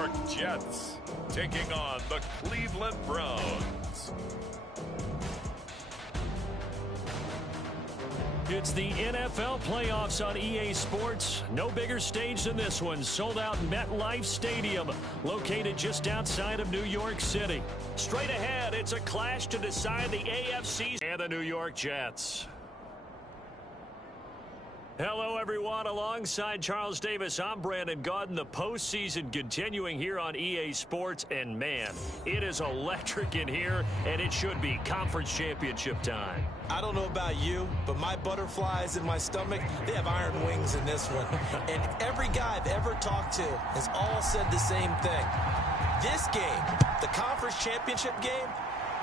York Jets taking on the Cleveland Browns. It's the NFL playoffs on EA Sports. No bigger stage than this one. Sold out MetLife Stadium, located just outside of New York City. Straight ahead, it's a clash to decide the AFC and the New York Jets. Hello, everyone. Alongside Charles Davis, I'm Brandon Gaudin. The postseason continuing here on EA Sports. And, man, it is electric in here, and it should be conference championship time. I don't know about you, but my butterflies in my stomach, they have iron wings in this one. And every guy I've ever talked to has all said the same thing. This game, the conference championship game,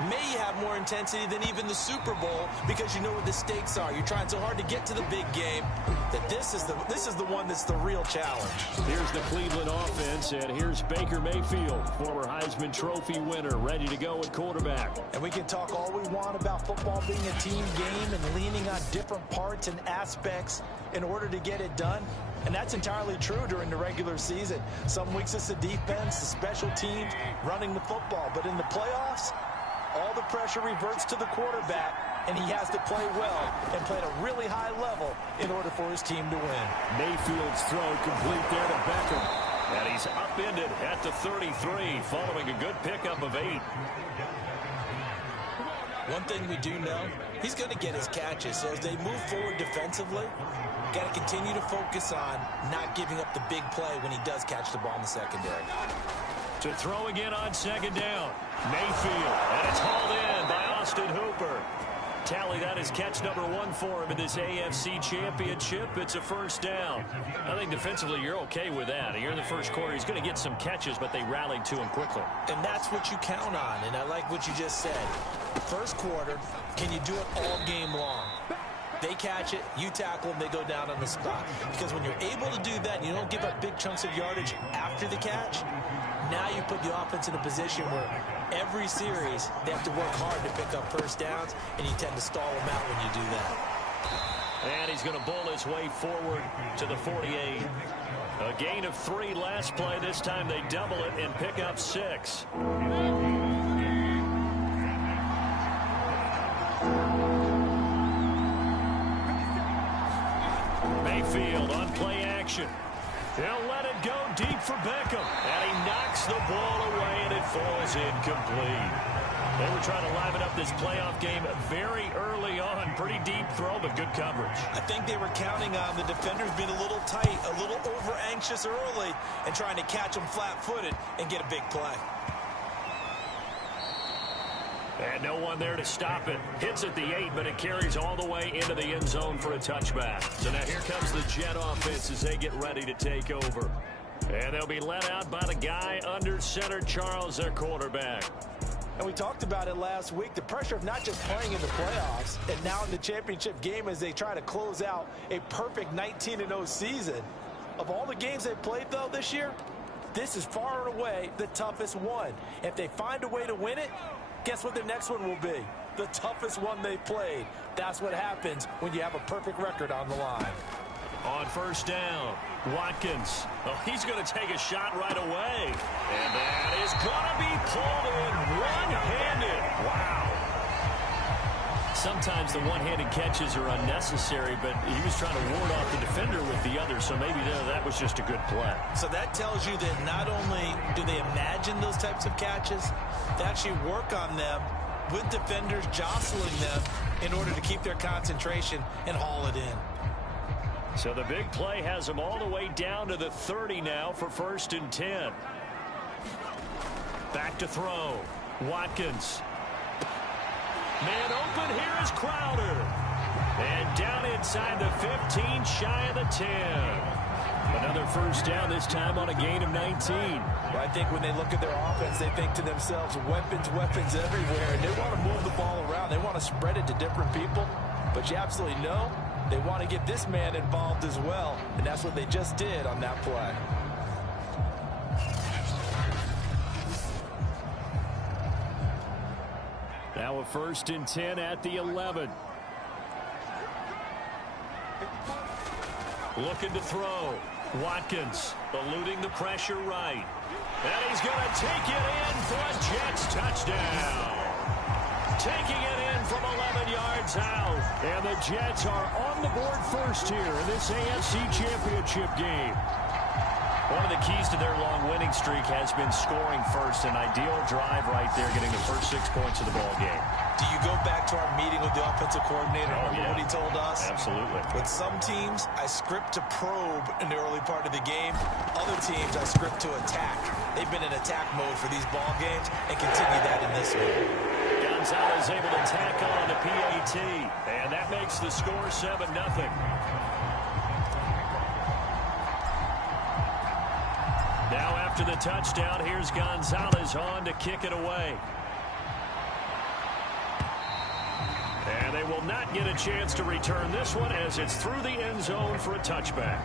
may have more intensity than even the Super Bowl because you know what the stakes are. You're trying so hard to get to the big game that this is the one that's the real challenge. Here's the Cleveland offense, and here's Baker Mayfield, former Heisman Trophy winner, ready to go at quarterback. And we can talk all we want about football being a team game and leaning on different parts and aspects in order to get it done. And that's entirely true during the regular season. Some weeks it's the defense, the special teams, running the football. But in the playoffs, all the pressure reverts to the quarterback, and he has to play well and play at a really high level in order for his team to win. Mayfield's throw complete there to Beckham. And he's upended at the 33, following a good pickup of 8. One thing we do know, he's going to get his catches. So as they move forward defensively, got to continue to focus on not giving up the big play when he does catch the ball in the secondary. To throw again on second down. Mayfield, and it's hauled in by Austin Hooper. Tally, that is catch number 1 for him in this AFC Championship. It's a first down. I think defensively you're okay with that. Here in the first quarter, he's going to get some catches, but they rallied to him quickly. And that's what you count on, and I like what you just said. First quarter, can you do it all game long? They catch it, you tackle them, they go down on the spot. Because when you're able to do that and you don't give up big chunks of yardage after the catch, now you put the offense in a position where every series they have to work hard to pick up first downs, and you tend to stall them out when you do that. And he's going to bowl his way forward to the 48. A gain of 3 last play. This time they double it and pick up 6. Mayfield on play action. He'll let it go deep for Beckham. And he knocks the ball away, and it falls incomplete. They were trying to liven up this playoff game very early on. Pretty deep throw, but good coverage. I think they were counting on the defenders being a little tight, a little over-anxious early, and trying to catch them flat-footed and get a big play. And no one there to stop it. Hits at the 8, but it carries all the way into the end zone for a touchback. So now here comes the Jet offense as they get ready to take over. And they'll be let out by the guy under center, Charles, their quarterback. And we talked about it last week, the pressure of not just playing in the playoffs and now in the championship game as they try to close out a perfect 19-0 season. Of all the games they played, though, this year, this is far and away the toughest one. If they find a way to win it, guess what the next one will be? The toughest one they played. That's what happens when you have a perfect record on the line. On first down, Watkins. Oh, he's going to take a shot right away. And that is going to be pulled in one-handed. Wow. Sometimes the one-handed catches are unnecessary, but he was trying to ward off the defender with the other, so maybe that was just a good play. So that tells you that not only do they imagine those types of catches, they actually work on them with defenders jostling them in order to keep their concentration and haul it in. So the big play has them all the way down to the 30 now for 1st and 10. Back to throw. Watkins. Man open, here is Crowder. And down inside the 15, shy of the 10. Another first down, this time on a gain of 19. Well, I think when they look at their offense, they think to themselves, weapons, weapons everywhere. And they want to move the ball around. They want to spread it to different people. But you absolutely know they want to get this man involved as well. And that's what they just did on that play. Now a 1st and 10 at the 11. Looking to throw. Watkins eluding the pressure right. And he's going to take it in for a Jets touchdown. Taking it in from 11 yards out. And the Jets are on the board first here in this AFC Championship game. One of the keys to their long winning streak has been scoring first. An ideal drive right there, getting the first 6 points of the ball game. Do you go back to our meeting with the offensive coordinator? Remember what he told us? Absolutely. With some teams, I script to probe in the early part of the game. Other teams, I script to attack. They've been in attack mode for these ball games and continue that in this one. Gonzalez able to tack on the PAT, and that makes the score 7-0. Now after the touchdown, here's Gonzalez on to kick it away. And they will not get a chance to return this one as it's through the end zone for a touchback.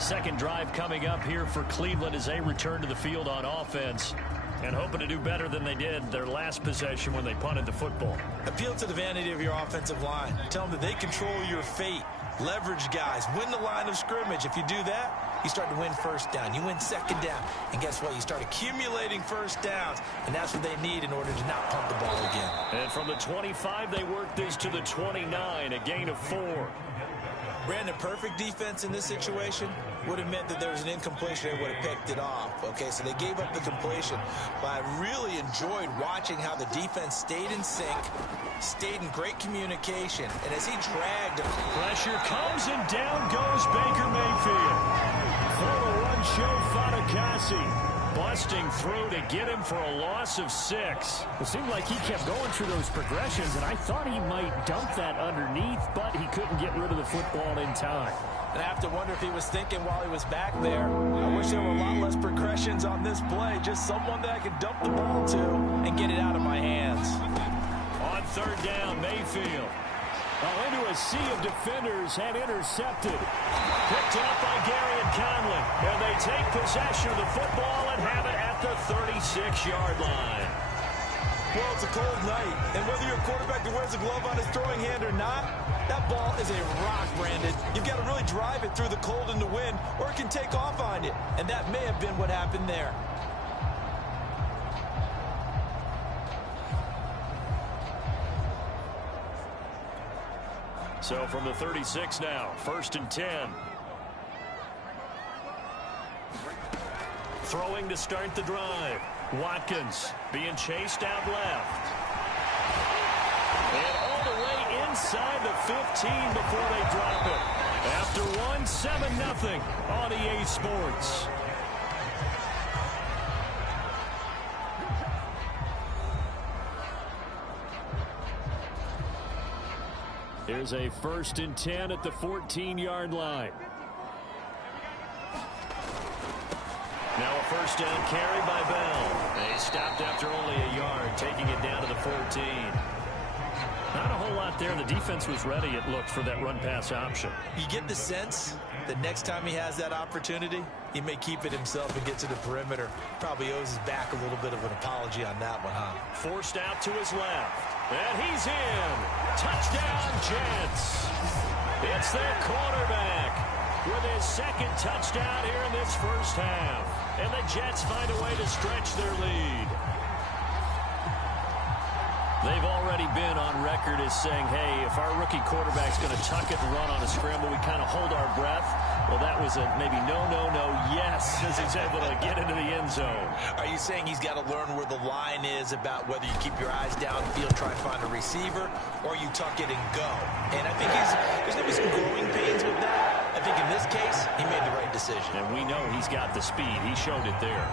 Second drive coming up here for Cleveland as they return to the field on offense and hoping to do better than they did their last possession when they punted the football. Appeal to the vanity of your offensive line. Tell them that they control your fate. Leverage guys. Win the line of scrimmage. If you do that, you start to win first down. You win second down. And guess what? You start accumulating first downs. And that's what they need in order to not punt the ball again. And from the 25, they work this to the 29, a gain of 4. Brandon, perfect defense in this situation would have meant that there was an incompletion. They would have picked it off. Okay, so they gave up the completion. But I really enjoyed watching how the defense stayed in sync, stayed in great communication, and as he dragged him. Pressure comes, and down goes Baker Mayfield. For the one-show Fatukasi. Busting through to get him for a loss of 6. It seemed like he kept going through those progressions, and I thought he might dump that underneath, but he couldn't get rid of the football in time. And I have to wonder if he was thinking while he was back there, I wish there were a lot less progressions on this play. Just someone that I could dump the ball to and get it out of my hands. On third down, Mayfield. Into a sea of defenders and intercepted. Picked up by Gary and Conley. And they take possession of the football and have it at the 36-yard line. Well, it's a cold night. And whether you're a quarterback that wears a glove on his throwing hand or not, that ball is a rock, Brandon. You've got to really drive it through the cold and the wind, or it can take off on you. And that may have been what happened there. So from the 36 now, 1st and 10. Throwing to start the drive. Watkins being chased out left. And all the way inside the 15 before they drop it. After one, 7-0 on EA Sports. Here's a 1st and 10 at the 14-yard line. Now a 1st down carry by Bell. They stopped after only a yard, taking it down to the 14. Not a whole lot there. The defense was ready, it looked, for that run-pass option. You get the sense that next time he has that opportunity, he may keep it himself and get to the perimeter. Probably owes his back a little bit of an apology on that one, huh? Forced out to his left. And he's in. Touchdown, Jets. It's their quarterback with his 2nd touchdown here in this first half. And the Jets find a way to stretch their lead. They've already been on record as saying, hey, if our rookie quarterback's going to tuck it and run on a scramble, we kind of hold our breath. Well, that was a maybe no, yes, as he's able to get into the end zone. Are you saying he's got to learn where the line is about whether you keep your eyes downfield, try and find a receiver, or you tuck it and go? And I think there's going to be some growing pains with that. I think in this case, he made the right decision. And we know he's got the speed. He showed it there.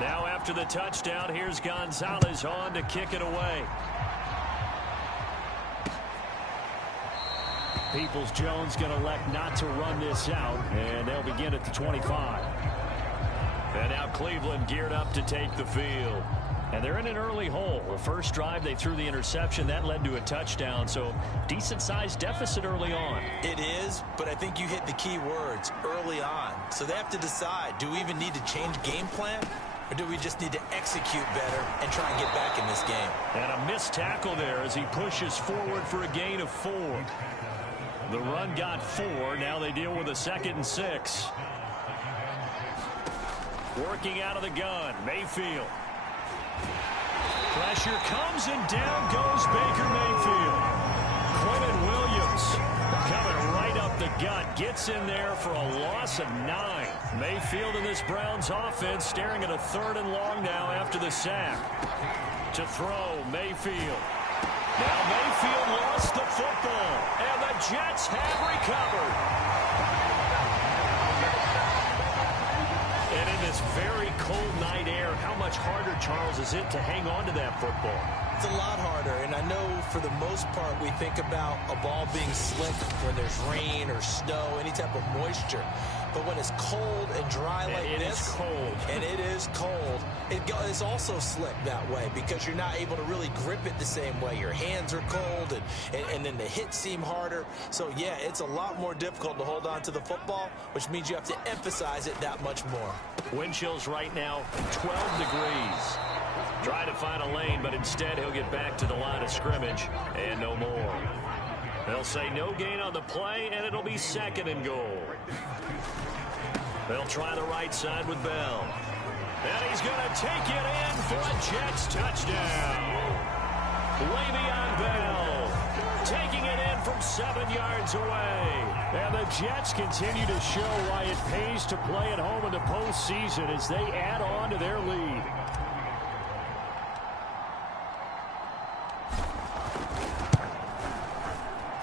Now after the touchdown, here's Gonzalez on to kick it away. Peoples-Jones going to elect not to run this out, and they'll begin at the 25. And now Cleveland geared up to take the field. And they're in an early hole. The first drive, they threw the interception. That led to a touchdown, so decent-sized deficit early on. It is, but I think you hit the key words, early on. So they have to decide, do we even need to change game plan, or do we just need to execute better and try and get back in this game? And a missed tackle there as he pushes forward for a gain of 4. The run got 4. Now they deal with a 2nd and 6. Working out of the gun, Mayfield. Pressure comes and down goes Baker Mayfield. Quentin Williams coming right up the gut. Gets in there for a loss of 9. Mayfield in this Browns offense staring at a 3rd and long now after the sack. To throw, Mayfield. Now Mayfield lost the football, and the Jets have recovered. And in this very cold night air, how much harder, Charles, is it to hang on to that football? It's a lot harder, and I know for the most part we think about a ball being slick when there's rain or snow, any type of moisture. But when it's cold and dry like this, it is cold. And it is cold, it's also slick that way because you're not able to really grip it the same way. Your hands are cold, and then the hits seem harder. So, yeah, it's a lot more difficult to hold on to the football, which means you have to emphasize it that much more. Wind chills right now, 12 degrees. Try to find a lane, but instead he'll get back to the line of scrimmage and no more. They'll say no gain on the play, and it'll be 2nd and goal. They'll try the right side with Bell. And he's going to take it in for a Jets touchdown. Le'Veon Bell taking it in from 7 yards away. And the Jets continue to show why it pays to play at home in the postseason as they add on to their lead.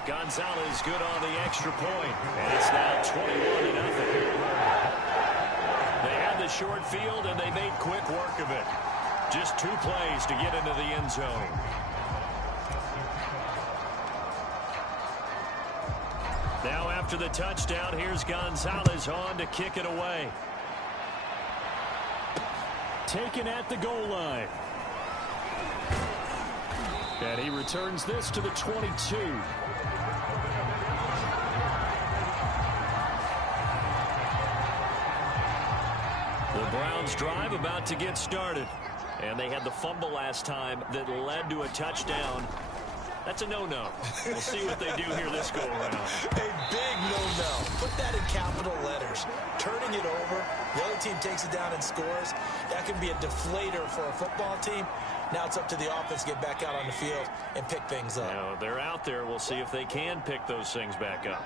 Gonzalez good on the extra point. And it's now 21-0. They had the short field, and they made quick work of it. Just 2 plays to get into the end zone. Now after the touchdown, here's Gonzalez on to kick it away. Taken at the goal line. And he returns this to the 22. The Browns drive about to get started. And they had the fumble last time that led to a touchdown. That's a no-no. We'll see what they do here this go-around. A big no-no. Put that in capital letters. Turning it over, the other team takes it down and scores. That can be a deflator for a football team. Now it's up to the offense to get back out on the field and pick things up. Now, they're out there. We'll see if they can pick those things back up.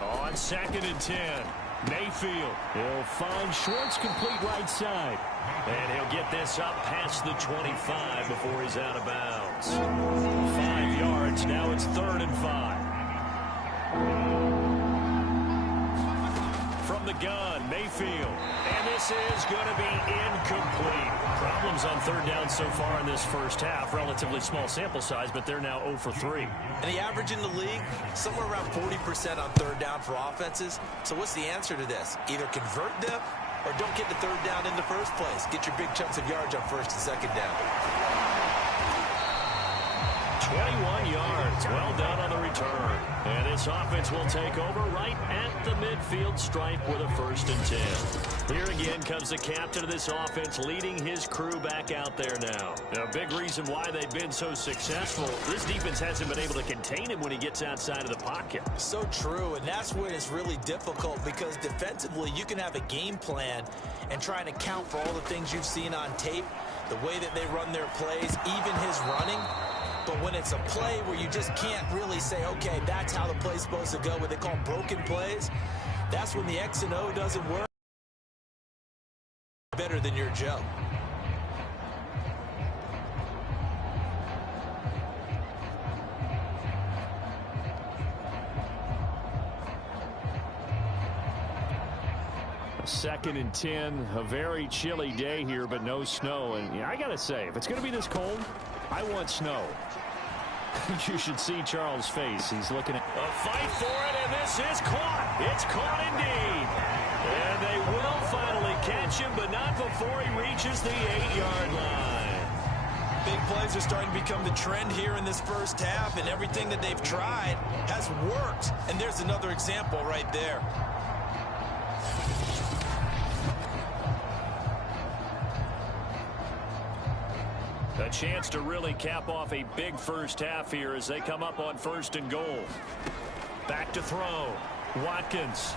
On 2nd and 10. Mayfield. He'll find Schwartz complete right side. And he'll get this up past the 25 before he's out of bounds. 5 yards. Now it's 3rd and 5. From the gun, Mayfield. And this is going to be incomplete. Problems on 3rd down so far in this first half. Relatively small sample size, but they're now 0 for 3. And the average in the league, somewhere around 40% on 3rd down for offenses. So what's the answer to this? Either convert them or don't get the 3rd down in the first place. Get your big chunks of yards on 1st and 2nd down. 21 yards. Well done on the return. And this offense will take over right at the midfield stripe with a 1st and 10. Here again comes the captain of this offense leading his crew back out there now. A big reason why they've been so successful, this defense hasn't been able to contain him when he gets outside of the pocket. So true, and that's when it's really difficult because defensively you can have a game plan and try to account for all the things you've seen on tape, the way that they run their plays, even his running. But when it's a play where you just can't really say, okay, that's how the play's supposed to go, what they call broken plays, that's when the X and O doesn't work. Better than your Joe. 2nd and 10, a very chilly day here, but no snow. And yeah, I got to say, if it's going to be this cold, I want snow. You should see Charles' face. He's looking at a fight for it, and this is caught. It's caught indeed. And they will finally catch him, but not before he reaches the 8-yard line. Big plays are starting to become the trend here in this first half, and everything that they've tried has worked. And there's another example right there. A chance to really cap off a big first half here as they come up on 1st and goal. Back to throw. Watkins.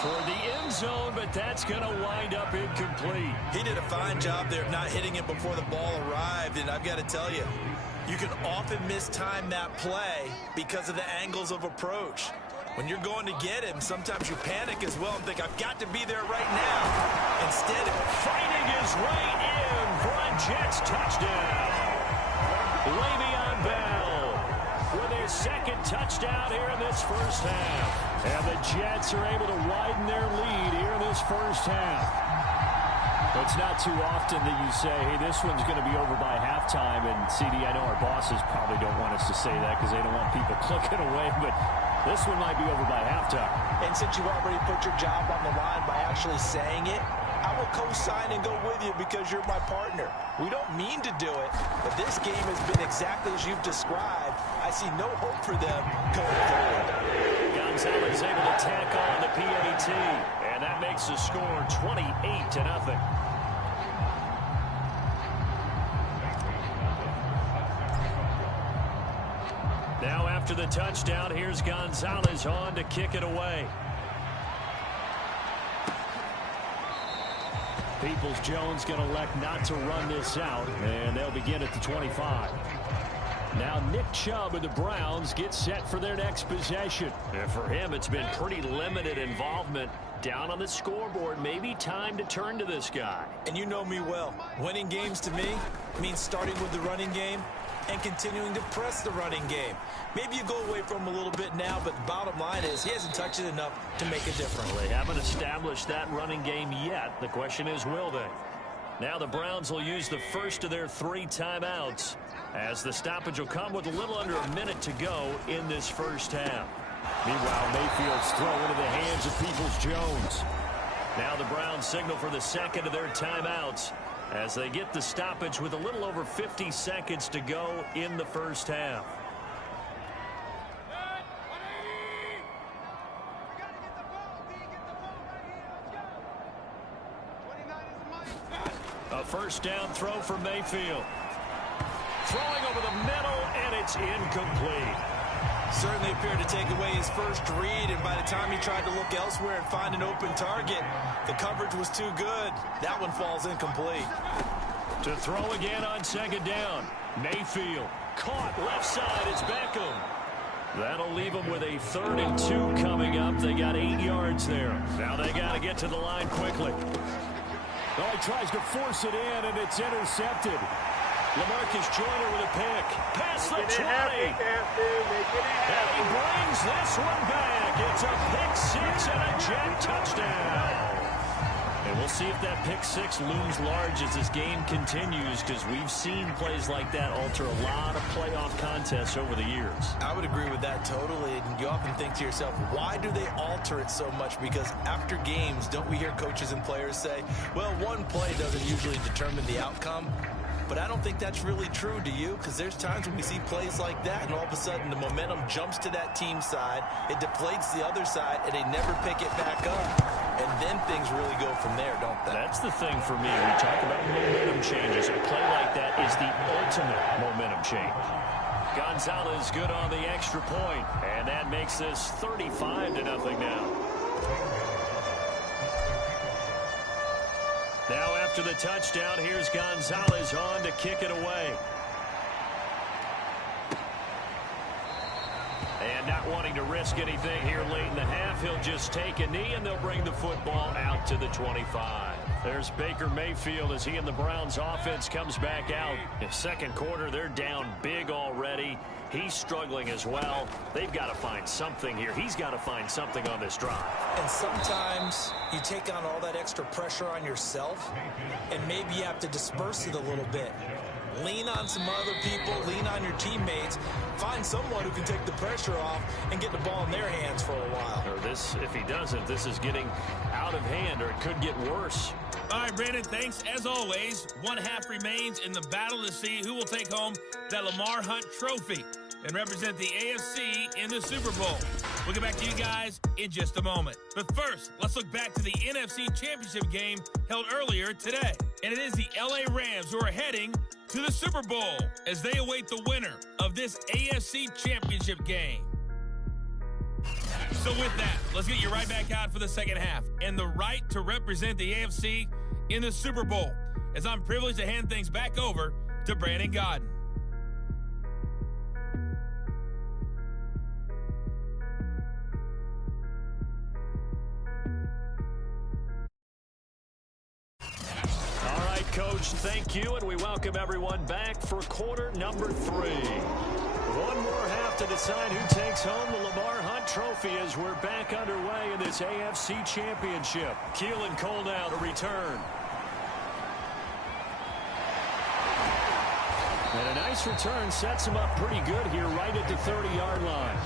Toward the end zone, but that's going to wind up incomplete. He did a fine job there of not hitting it before the ball arrived, and I've got to tell you, you can often mistime that play because of the angles of approach. When you're going to get him, sometimes you panic as well and think, I've got to be there right now. Instead, fighting his way in for a Jets touchdown. Le'Veon Bell with his 2nd touchdown here in this first half. And the Jets are able to widen their lead here in this first half. It's not too often that you say, hey, this one's going to be over by halftime. And, CD, I know our bosses probably don't want us to say that because they don't want people clicking away. But this one might be over by halftime. And since you already put your job on the line by actually saying it, I will co-sign and go with you because you're my partner. We don't mean to do it, but this game has been exactly as you've described. I see no hope for them going forward. Gonzalez able to tack on the PAT, and that makes the score 28-0. Now after the touchdown, here's Gonzalez on to kick it away. Peoples-Jones going to elect not to run this out, and they'll begin at the 25. Now Nick Chubb of the Browns gets set for their next possession. And for him, it's been pretty limited involvement. Down on the scoreboard, maybe time to turn to this guy. And you know me well. Winning games to me means starting with the running game and continuing to press the running game. Maybe you go away from him a little bit now, but the bottom line is he hasn't touched it enough to make a difference. Well, they haven't established that running game yet. The question is, will they? Now the Browns will use the first of their 3 timeouts as the stoppage will come with a little under a minute to go in this first half. Meanwhile, Mayfield's throw into the hands of Peoples-Jones. Now the Browns signal for the 2nd of their timeouts as they get the stoppage with a little over 50 seconds to go in the first half. A first down throw for Mayfield. Throwing over the middle, and it's incomplete. Certainly appeared to take away his first read, and by the time he tried to look elsewhere and find an open target, the coverage was too good. That one falls incomplete. To throw again on 2nd down. Mayfield caught left side. It's Beckham. That'll leave them with a 3rd and 2 coming up. They got 8 yards there. Now they got to get to the line quickly. Oh, he tries to force it in, and it's intercepted. LaMarcus Joyner with a pick. Past the 20. And he brings this one back. It's a pick 6 and a Jet touchdown. And we'll see if that pick 6 looms large as this game continues, because we've seen plays like that alter a lot of playoff contests over the years. I would agree with that totally. And you often think to yourself, why do they alter it so much? Because after games, don't we hear coaches and players say, well, one play doesn't usually determine the outcome. But I don't think that's really true, do you? Because there's times when we see plays like that, and all of a sudden the momentum jumps to that team side, it deflates the other side, and they never pick it back up. And then things really go from there, don't they? That's the thing for me. We talk about momentum changes. A play like that is the ultimate momentum change. Gonzalez good on the extra point, and that makes this 35-0 now. Now after the touchdown, here's Gonzalez on to kick it away. And not wanting to risk anything here late in the half, he'll just take a knee, and they'll bring the football out to the 25. There's Baker Mayfield as he and the Browns offense comes back out. In second quarter, they're down big already. He's struggling as well. They've got to find something here. He's got to find something on this drive. And sometimes you take on all that extra pressure on yourself, and maybe you have to disperse it a little bit. Lean on some other people, lean on your teammates, find someone who can take the pressure off and get the ball in their hands for a while. Or this, if he doesn't, this is getting out of hand, or it could get worse. All right, Brandon, thanks. As always, one half remains in the battle to see who will take home that Lamar Hunt trophy and represent the AFC in the Super Bowl. We'll get back to you guys in just a moment. But first, let's look back to the NFC Championship game held earlier today. And it is the LA Rams who are heading to the Super Bowl as they await the winner of this AFC Championship game. So with that, let's get you right back out for the second half and the right to represent the AFC in the Super Bowl, as I'm privileged to hand things back over to Brandon Godden. All right, Coach, thank you, and we welcome everyone back for quarter number 3. One more half to decide who takes home the Lamar Hunt trophy as we're back underway in this AFC Championship. Keelan Cole now to return. And a nice return sets him up pretty good here right at the 30-yard line.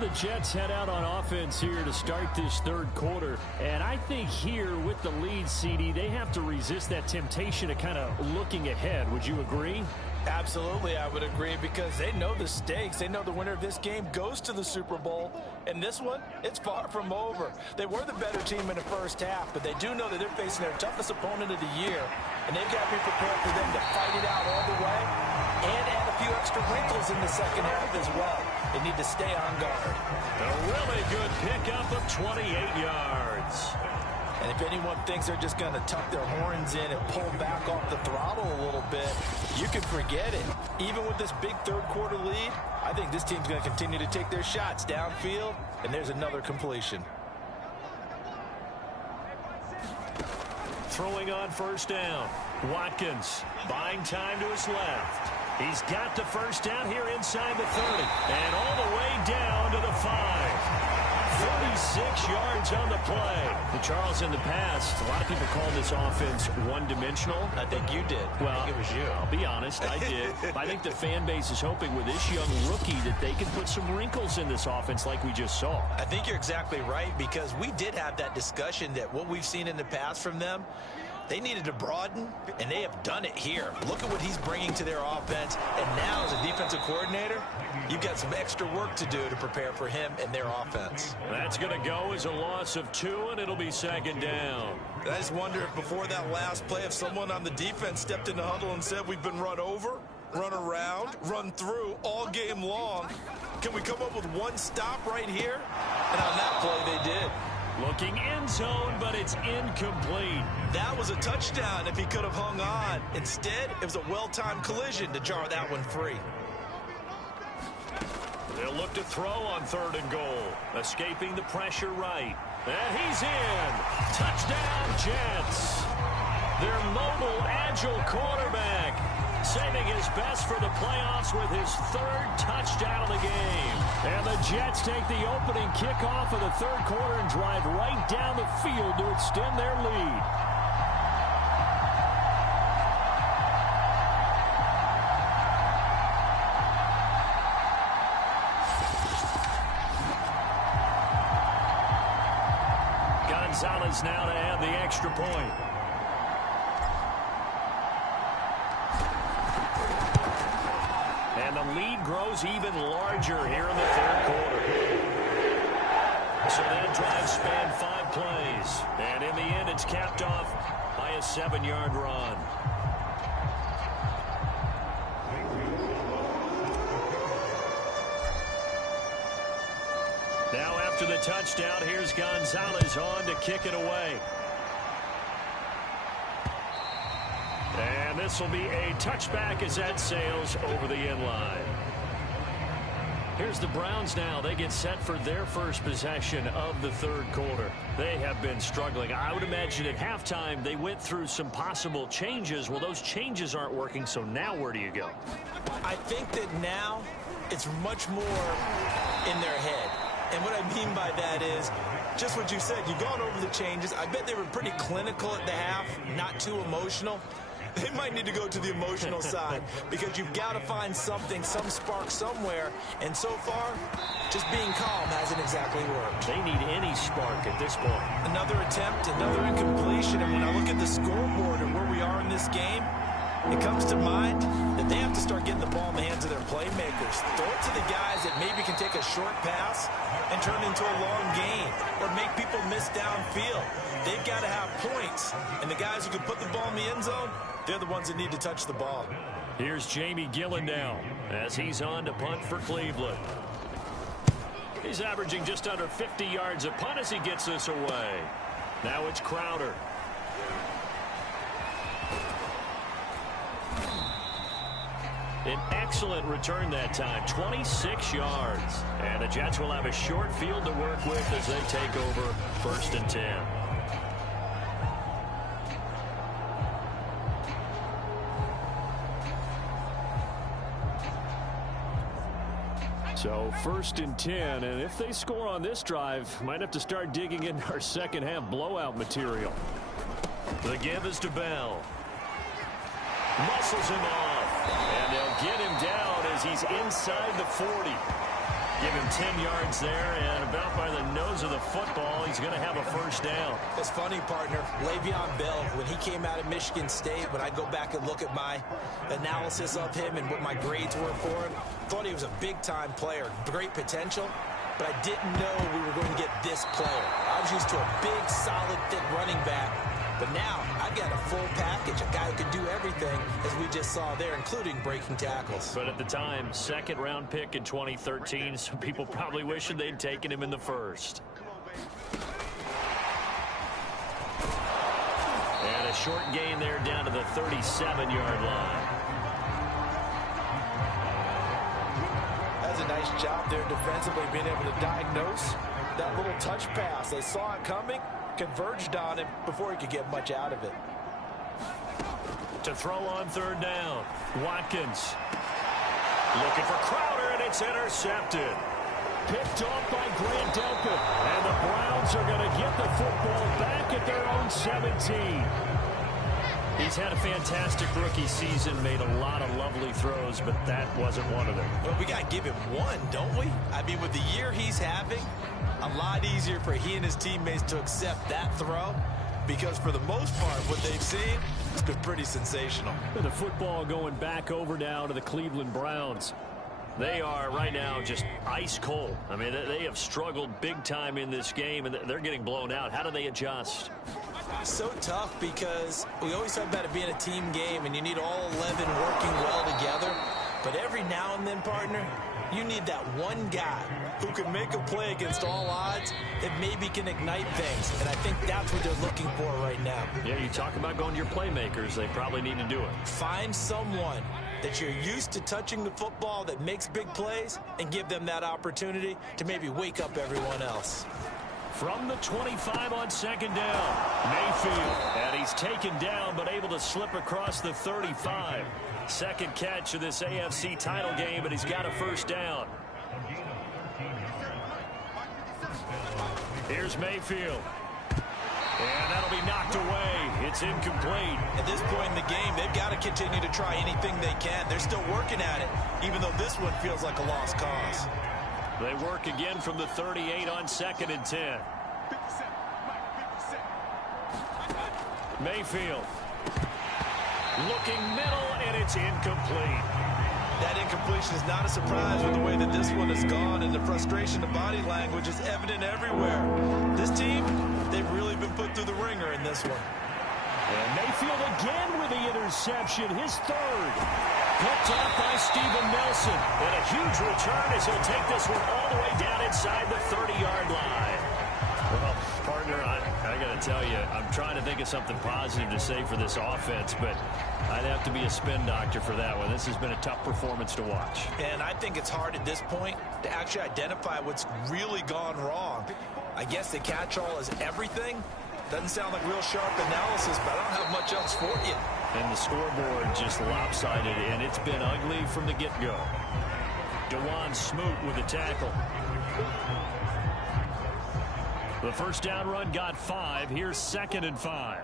The Jets head out on offense here to start this third quarter. And I think here with the lead, CD, they have to resist that temptation of kind of looking ahead. Would you agree? Absolutely, I would agree, because they know the stakes. They know the winner of this game goes to the Super Bowl. And this one, it's far from over. They were the better team in the first half, but they do know that they're facing their toughest opponent of the year. And they've got to be prepared for them to fight it out all the way and add a few extra wrinkles in the second half as well. They need to stay on guard. A really good pickup of 28 yards. And if anyone thinks they're just going to tuck their horns in and pull back off the throttle a little bit, you can forget it. Even with this big third quarter lead, I think this team's going to continue to take their shots downfield, and there's another completion. Throwing on first down. Watkins buying time to his left. He's got the first down here inside the 30 and all the way down to the 5. 36 yards on the play. The Charles, in the past, a lot of people call this offense one-dimensional. I think you did. Well, I think it was you. I'll be honest, I did. I think the fan base is hoping with this young rookie that they can put some wrinkles in this offense like we just saw. I think you're exactly right, because we did have that discussion that what we've seen in the past from them, they needed to broaden, and they have done it here. Look at what he's bringing to their offense, and now as a defensive coordinator, you've got some extra work to do to prepare for him and their offense. That's going to go as a loss of 2, and it'll be second down. I just wonder if before that last play, if someone on the defense stepped in the huddle and said, we've been run over, run around, run through all game long. Can we come up with one stop right here? And on that play, they did. Looking end zone, but it's incomplete. That was a touchdown if he could have hung on. Instead, it was a well-timed collision to jar that one free. They'll look to throw on 3rd and goal. Escaping the pressure right. And he's in. Touchdown, Jets. Their mobile, agile quarterback saving his best for the playoffs with his 3rd touchdown of the game. And the Jets take the opening kickoff of the 3rd quarter and drive right down the field to extend their lead. Gonzalez now to add the extra point. And the lead grows even larger here in the 3rd quarter. So that drive spanned 5 plays. And in the end, it's capped off by a 7-yard run. Now after the touchdown, here's Gonzalez on to kick it away. And this will be a touchback as that sails over the end line. Here's the Browns now. They get set for their first possession of the third quarter. They have been struggling. I would imagine at halftime they went through some possible changes. Well, those changes aren't working, so now where do you go? I think that now it's much more in their head. And what I mean by that is just what you said. You've gone over the changes. I bet they were pretty clinical at the half, not too emotional. They might need to go to the emotional side because you've got to find something, some spark somewhere. And so far, just being calm hasn't exactly worked. They need any spark at this point. Another attempt, another incompletion. And when I look at the scoreboard and where we are in this game, it comes to mind that they have to start getting the ball in the hands of their playmakers. Throw it to the guys that maybe can take a short pass and turn it into a long gain or make people miss downfield. They've got to have points. And the guys who can put the ball in the end zone, they're the ones that need to touch the ball. Here's Jamie Gillen now as he's on to punt for Cleveland. He's averaging just under 50 yards a punt as he gets this away. Now it's Crowder. An excellent return that time, 26 yards. And the Jets will have a short field to work with as they take over 1st and 10. So 1st and 10, and if they score on this drive, might have to start digging into our second half blowout material. The give is to Bell. Muscles him off, and they'll get him down as he's inside the 40. Give him 10 yards there, and about by the nose of the football, he's going to have a first down. It's funny, partner. Le'Veon Bell, when he came out of Michigan State, when I go back and look at my analysis of him and what my grades were for him, thought he was a big-time player, great potential, but I didn't know we were going to get this player. I was used to a big, solid, thick running back, but now I've got a full package, a guy who can do everything, as we just saw there, including breaking tackles. But at the time, 2nd-round pick in 2013, some people probably wishing they'd taken him in the 1st. And a short gain there down to the 37-yard line. That's a nice job there defensively, being able to diagnose that little touch pass. They saw it coming, converged on him before he could get much out of it. To throw on 3rd down, Watkins. Looking for Crowder, and it's intercepted. Picked off by Grant Delpit. And the Browns are going to get the football back at their own 17. He's had a fantastic rookie season, made a lot of lovely throws, but that wasn't one of them. Well, we got to give him one, don't we? I mean, with the year he's having, a lot easier for he and his teammates to accept that throw, because for the most part, what they've seen has been pretty sensational. And the football going back over now to the Cleveland Browns. They are right now just ice cold. I mean, they have struggled big time in this game, and they're getting blown out. How do they adjust? So tough, because we always talk about it being a team game, and you need all 11 working well together. But every now and then, partner, you need that one guy who can make a play against all odds that maybe can ignite things. And I think that's what they're looking for right now. Yeah, you talk about going to your playmakers. They probably need to do it. Find someone that you're used to touching the football that makes big plays and give them that opportunity to maybe wake up everyone else. From the 25 on 2nd down, Mayfield. And he's taken down but able to slip across the 35. Second catch of this AFC title game, and he's got a first down. Here's Mayfield. And that'll be knocked away. It's incomplete. At this point in the game, they've got to continue to try anything they can. They're still working at it, even though this one feels like a lost cause. They work again from the 38 on 2nd and 10. Mayfield. Looking middle, and it's incomplete. That incompletion is not a surprise with the way that this one has gone, and the frustration of body language is evident everywhere. This team, they've really been put through the ringer in this one. And Mayfield again with the interception, his 3rd. Picked off by Steven Nelson. And a huge return as he'll take this one all the way down inside the 30-yard line. Well, partner, I I got to tell you, I'm trying to think of something positive to say for this offense, but I'd have to be a spin doctor for that one. This has been a tough performance to watch. And I think it's hard at this point to actually identify what's really gone wrong. I guess the catch-all is everything. Doesn't sound like real sharp analysis, but I don't have much else for you. And the scoreboard just lopsided, and it's been ugly from the get-go. DeJuan Smoot with the tackle. The first down run got 5. Here's 2nd and 5.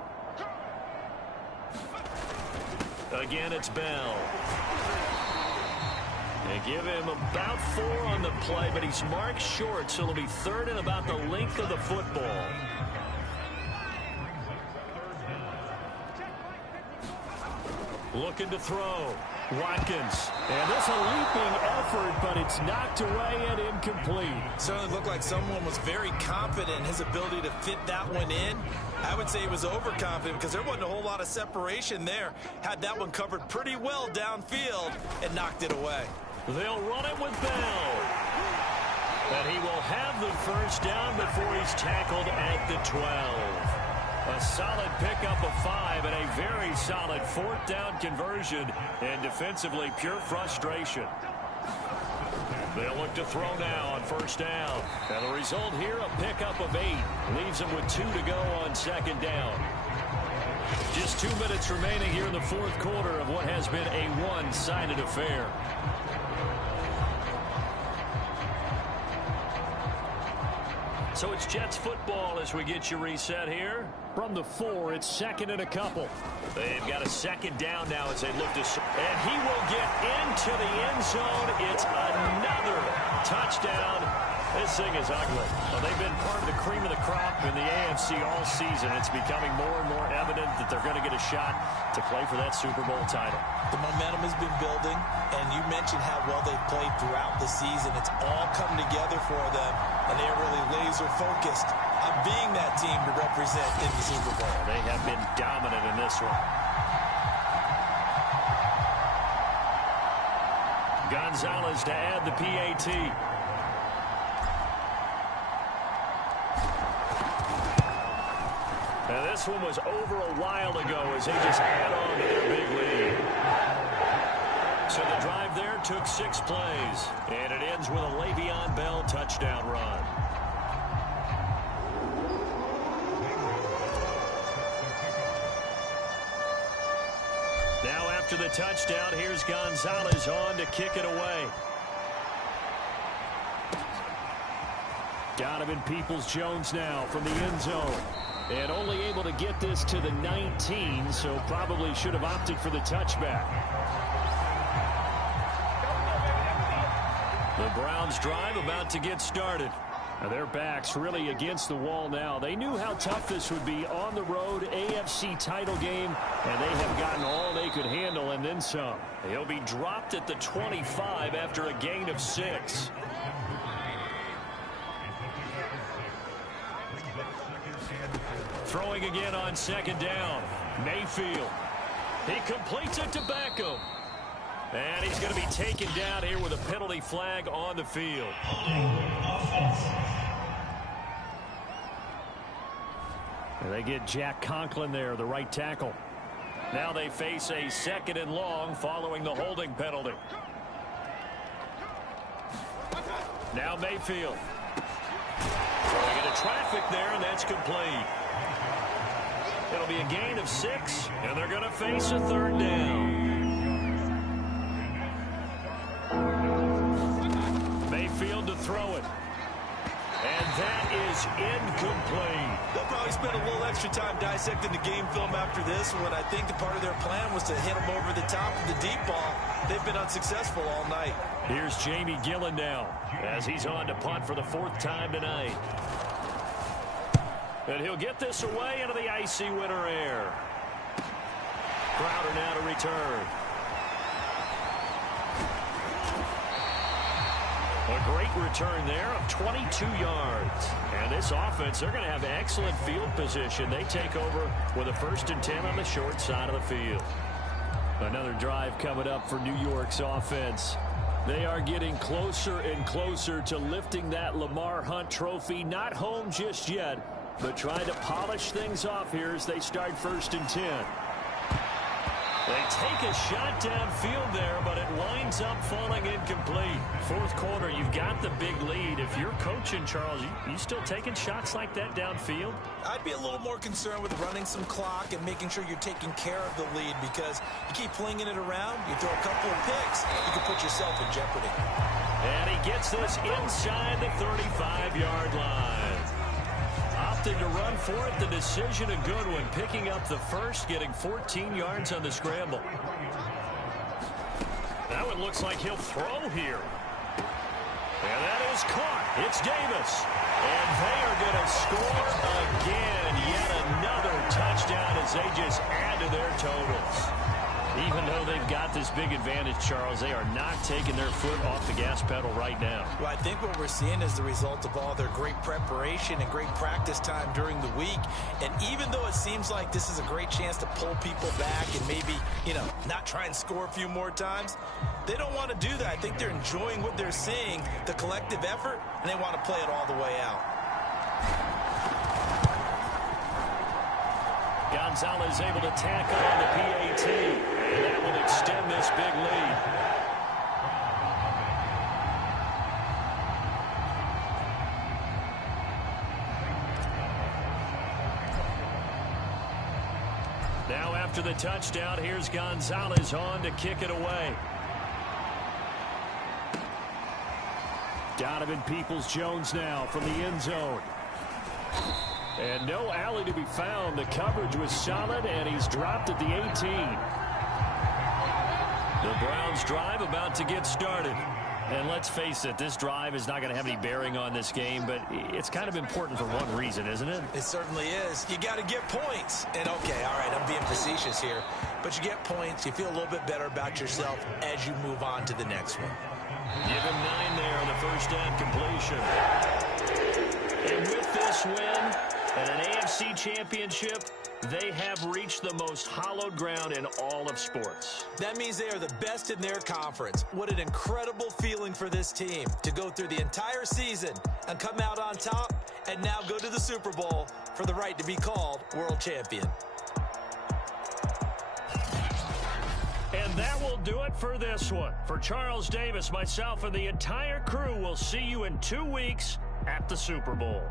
Again, it's Bell. They give him about 4 on the play, but he's marked short, so it'll be 3rd and about the length of the football. Looking to throw. Watkins. And this a leaping effort, but it's knocked away and incomplete. Certainly looked like someone was very confident in his ability to fit that one in. I would say he was overconfident because there wasn't a whole lot of separation there. Had that one covered pretty well downfield and knocked it away. They'll run it with Bell. And he will have the first down before he's tackled at the 12. A solid pickup of 5 and a very solid 4th down conversion, and defensively pure frustration. They'll look to throw now on 1st down. And the result here, a pickup of 8. Leaves them with 2 to go on 2nd down. Just 2 minutes remaining here in the 4th quarter of what has been a one-sided affair. So it's Jets football as we get you reset here. From the 4, it's 2nd and a couple. They've got a 2nd down now as they look to... And he will get into the end zone. It's another touchdown. This thing is ugly. Well, they've been part of the cream of the crop in the AFC all season. It's becoming more and more evident that they're going to get a shot to play for that Super Bowl title. The momentum has been building, and you mentioned how well they've played throughout the season. It's all come together for them, and they're really laser-focused on being that team to represent in the Super Bowl. They have been dominant in this one. Gonzalez to add the PAT. Now this one was over a while ago as they just add on to their big lead. So the drive there took 6 plays, and it ends with a Le'Veon Bell touchdown run. Now after the touchdown, here's Gonzalez on to kick it away. Donovan Peoples-Jones now from the end zone. And only able to get this to the 19, so probably should have opted for the touchback. The Browns drive about to get started. Now their backs really against the wall now. They knew how tough this would be on the road, AFC title game, and they have gotten all they could handle and then some. He'll be dropped at the 25 after a gain of 6. Throwing again on 2nd down. Mayfield. He completes it to Beckham. And he's going to be taken down here with a penalty flag on the field. And they get Jack Conklin there, the right tackle. Now they face a 2nd and long following the holding penalty. Now Mayfield. Throwing into traffic there, and that's complete. It'll be a gain of 6, and they're going to face a 3rd down. Mayfield to throw it. And that is incomplete. They'll probably spend a little extra time dissecting the game film after this one. I think the part of their plan was to hit them over the top of the deep ball. They've been unsuccessful all night. Here's Jamie Gillen now as he's on to punt for the 4th time tonight. And he'll get this away into the icy winter air. Crowder now to return. A great return there of 22 yards. And this offense, they're going to have excellent field position. They take over with a 1st and 10 on the short side of the field. Another drive coming up for New York's offense. They are getting closer and closer to lifting that Lamar Hunt trophy. Not home just yet, but trying to polish things off here as they start 1st and 10. They take a shot downfield there, but it winds up falling incomplete. 4th quarter, you've got the big lead. If you're coaching, Charles, you still taking shots like that downfield? I'd be a little more concerned with running some clock and making sure you're taking care of the lead, because you keep flinging it around, you throw a couple of picks, you can put yourself in jeopardy. And he gets this inside the 35-yard line. Opted to run for it. The decision a good one. Picking up the first, getting 14 yards on the scramble. That one looks like he'll throw here. And that is caught. It's Davis. And they are going to score again. Yet another touchdown as they just add to their totals. Even though they've got this big advantage, Charles, they are not taking their foot off the gas pedal right now. Well, I think what we're seeing is the result of all their great preparation and great practice time during the week. And even though it seems like this is a great chance to pull people back and maybe, not try and score a few more times, they don't want to do that. I think they're enjoying what they're seeing, the collective effort, and they want to play it all the way out. Gonzalez able to tackle on the PAT, and that will extend this big lead. Now after the touchdown, here's Gonzalez on to kick it away. Donovan Peoples-Jones now from the end zone. And no alley to be found. The coverage was solid, and he's dropped at the 18. The Browns drive about to get started. And let's face it, this drive is not going to have any bearing on this game, but it's kind of important for one reason, isn't it? It certainly is. You got to get points. And, okay, all right, I'm being facetious here. But you get points, you feel a little bit better about yourself as you move on to the next one. Give him 9 there on the first down completion. And with this win and an AFC championship, they have reached the most hallowed ground in all of sports. That means they are the best in their conference. What an incredible feeling for this team to go through the entire season and come out on top and now go to the Super Bowl for the right to be called world champion. And that will do it for this one. For Charles Davis, myself, and the entire crew, we'll see you in 2 weeks at the Super Bowl.